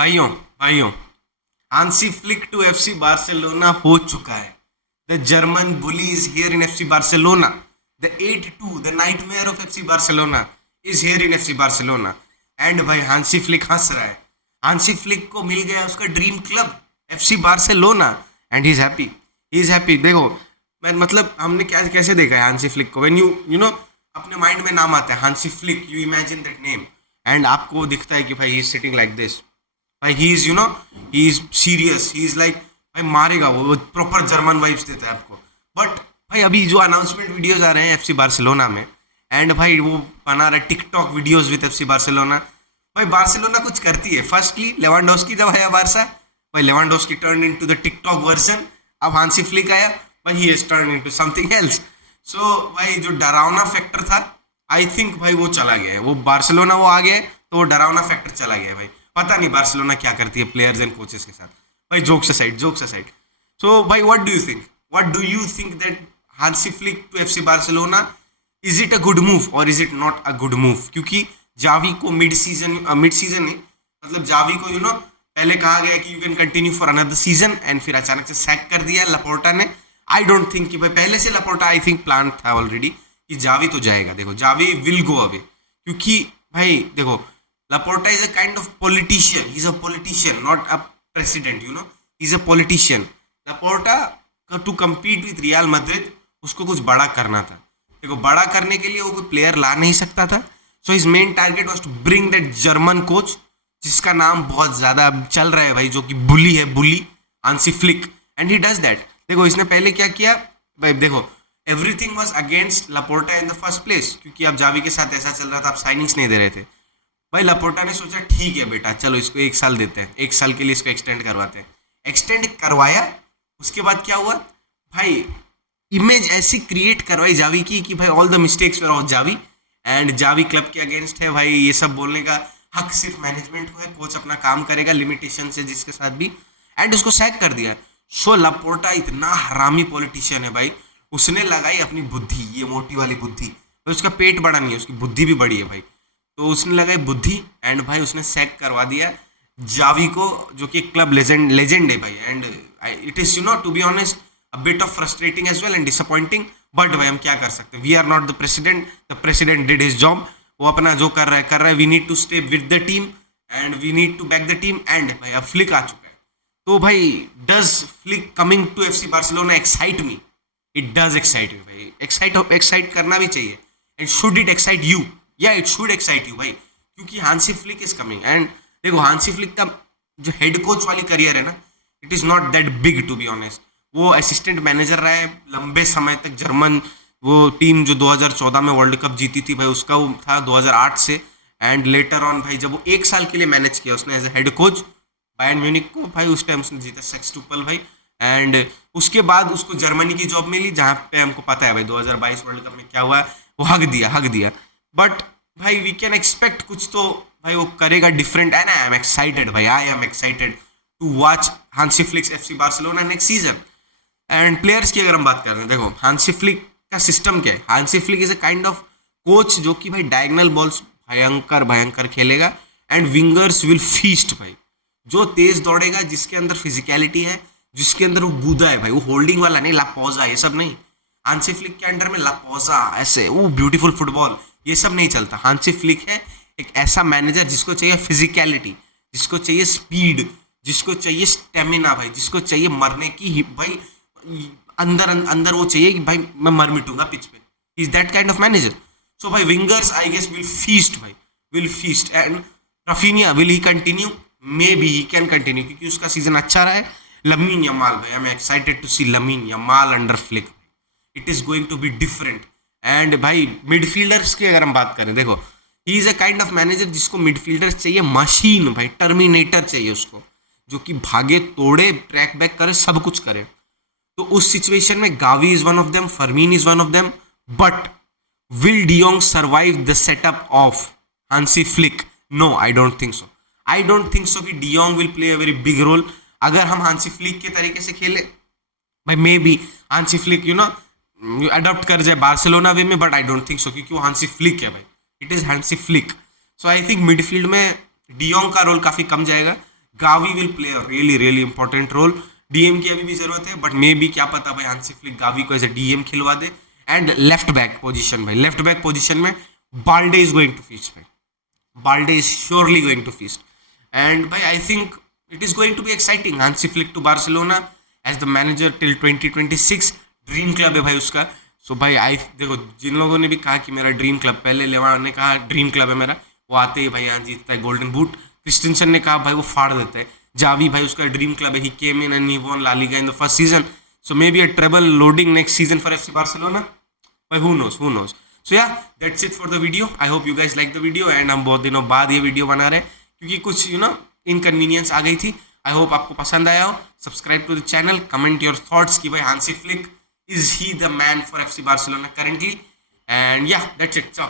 भाइयों भाइयों, Hansi Flick to FC Barcelona हो चुका है। The German bully is here in FC Barcelona. The 8-2, the nightmare of FC Barcelona is here in FC Barcelona. And भाई Hansi flick हंस रहा है। हांसी फ्लिक को मिल गया उसका dream club FC Barcelona and he is happy. He is happy. देखो, मैं मतलब हमने क्या कैसे देखा है हांसी फ्लिक को। व्हेन यू नो अपने माइंड में नाम आता है Hansi Flick, you imagine that name and आपको दिखता है कि भाई he is sitting like this. भाई he is he is serious, he is like भाई मारेगा वो प्रॉपर जर्मन वाइब्स देता है आपको। बट भाई अभी जो अनाउंसमेंट वीडियोज आ रहे हैं एफसी बार्सिलोना में, एंड भाई वो बना रहा है TikTok videos with FC Barcelona. भाई बार्सिलोना कुछ करती है। फर्स्टली लेवांडोस्की जब आया बारसा, भाई Lewandowski turn into the TikTok version. अब हांसी फ्लिक आया, भाई he has turn into something else. So भाई जो डरावना फैक्टर था, आई थिंक भाई वो चला गया है। वो बार्सिलोना वो आ गया है तो वो डरावना फैक्टर चला गया है। भाई पता नहीं बार्सिलोना क्या करती है प्लेयर्स एंड कोचेस के साथ। भाई jokes aside, jokes aside. So भाई what do you think that Hansi Flick to FC Barcelona, is it a good move और is it not a good move? क्योंकि जावी को मिड सीजन नहीं, मतलब Xavi को पहले कहा गया कि you can continue for another season and फिर अचानक से सैक कर दिया लपोर्टा ने। आई डोंट थिंक कि भाई पहले से लपोर्टा आई थिंक प्लान था ऑलरेडी कि जावी तो जाएगा। देखो जावी विल गो अवे, क्योंकि भाई देखो Laporta is a kind of politician. He's a politician, not a president. He's a politician. Laporta to compete with Real Madrid, उसको कुछ बड़ा करना था। देखो बड़ा करने के लिए वो कोई प्लेयर ला नहीं सकता था। So his main target was to bring that German coach, जिसका नाम बहुत ज्यादा चल रहा है भाई, जो कि बुली है, bully Hansi Flick, and he does that. देखो इसने पहले क्या किया भाई, देखो everything was against Laporta in the first place, क्योंकि अब जावी के साथ ऐसा चल रहा था, आप साइनिंग्स नहीं दे रहे थे। भाई लापोर्टा ने सोचा ठीक है बेटा, चलो इसको 1 साल देते हैं, 1 साल के लिए इसको एक्सटेंड करवाते हैं। एक्सटेंड करवाया, उसके बाद क्या हुआ भाई, इमेज ऐसी क्रिएट करवाई जावी की कि भाई all the mistakes were of Xavi, and Xavi club के अगेंस्ट है। भाई ये सब बोलने का हक सिर्फ मैनेजमेंट को है, कोच अपना काम करेगा लिमिटेशन से जिसके साथ भी, एंड उसको सैक कर दिया। सो लापोर्टा इतना हरामी पॉलिटिशियन है भाई, उसने लगाई अपनी बुद्धि, ये मोटी वाली बुद्धि। भाई उसका पेट बड़ा नहीं है, उसकी बुद्धि भी बड़ी है भाई। तो उसने लगाई बुद्धि एंड भाई उसने सैक करवा दिया जावी को, जो कि क्लब लेजेंड है भाई। And it is to be honest a bit of frustrating as well and disappointing, but भाई हम क्या कर सकते हैं, we are not the president did his job. वो अपना जो कर रहा है। We need to stay with the team and we need to back the team, and भाई अब फ्लिक आ चुका है। तो भाई does Flick coming to FC Barcelona excite me? It does excite me भाई। एक्साइट करना भी चाहिए। And should it excite you? या इट शुड एक्साइट यू भाई, क्योंकि Hansi Flick is coming. And देखो हांसी फ्लिक का जो हेड कोच वाली करियर है ना, it is not that big to be honest. वो असिस्टेंट मैनेजर रहा है लंबे समय तक। जर्मन वो टीम जो 2014 में वर्ल्ड कप जीती थी भाई, उसका वो था 2008 से। एंड लेटर ऑन भाई जब वो 1 साल के लिए मैनेज किया उसने as a head coach Bayern Munich को, भाई उस टाइम उसने जीता सेक्सटुपल भाई। एंड उसके बाद उसको जर्मनी की जॉब मिली, जहाँ पे हमको पता है भाई 2022 वर्ल्ड कप में क्या हुआ, वो हक दिया। बट भाई वी कैन एक्सपेक्ट कुछ तो भाई वो करेगा different, and I am excited भाई, I am excited to watch Hansi Flick's FC Barcelona next season. And players की अगर हम बात कर रहे हैं, देखो हांसी फ्लिक का सिस्टम क्या है। Hansi Flick is a kind of coach जो कि भाई डायगनल बॉल्स भयंकर खेलेगा, एंड विंगर्स विल फीस्ट भाई। जो तेज दौड़ेगा, जिसके अंदर फिजिकलिटी है, जिसके अंदर वो गूदा है भाई, वो होल्डिंग वाला नहीं, लापोजा ये सब नहीं। हांसी फ्लिक के अंडर में लापोजा ऐसे वो ब्यूटीफुल फुटबॉल ये सब नहीं चलता। हांसी फ्लिक है एक ऐसा मैनेजर जिसको चाहिए फिजिकलिटी, जिसको चाहिए स्पीड, जिसको चाहिए स्टेमिना भाई, जिसको चाहिए मरने की भाई अंदर वो चाहिए कि भाई मैं मर मिटूंगा पिच पे। Is that kind of manager. So भाई wingers I guess will feast भाई, will feast. And Raphinha will he continue? Maybe he can continue, क्योंकि उसका सीजन अच्छा रहा है। लमीन यमाल भाई, I am excited to see Lamine Yamal under Flick. It is going to be different. And भाई midfielders की अगर हम बात करें, देखो he is a kind of manager जिसको मिडफील्डर्स चाहिए मशीन भाई, टर्मिनेटर चाहिए उसको, जो कि भागे तोड़े, ट्रैक बैक करे, सब कुछ करे। तो उस सिचुएशन में Gavi is one of them, Fermin is one of them, but will de Jong survive the setup of Hansi Flick? No, I don't think so. I don't think so कि de Jong will play a very big role अगर हम Hansi Flick के तरीके से खेले। भाई maybe Hansi Flick adopt कर जाए बार्सिलोना वे में, but I don't think so, क्योंकि वो हांसी फ्लिक है भाई, it is Hansi Flick. So I think midfield में डियोंग का रोल काफी कम जाएगा, Gavi will play a really really important role. DM की अभी भी जरूरत है, बट मे बी क्या पता भाई हांसी फ्लिक गावी को एज ए डीएम खिलवा दे. एंड लेफ्ट बैक पोजीशन भाई, लेफ्ट बैक पोजीशन में Balde is going to feast भाई. Balde is surely going to feast. And by I think it is going to be exciting. Hansi Flick to Barcelona as the manager till 2026. Dream club है भाई उसका. सो भाई आई देखो, जिन लोगों ने भी कहा कि मेरा ड्रीम क्लब, पहले लेवा ने कहा ड्रीम क्लब है मेरा, वो आते ही भाई यहाँ जीतता है गोल्डन बूट. क्रिस्टेंसन ने कहा भाई वो फाड़ देता है. जावी भाई उसका ड्रीम क्लब है. He came in and he won La Liga in the first season. So maybe a treble loading next season for FC Barcelona. But who knows. So yeah, that's it for the video. I hope you guys like the video. And हम बहुत दिनों बाद ये video बना रहे हैं क्योंकि कुछ इनकन्वीनियंस आ गई थी. आई होप आपको पसंद आया हो. Subscribe to the channel, comment your thoughts कि भाई Hansi Flick, is he the man for FC Barcelona currently. And yeah that's it.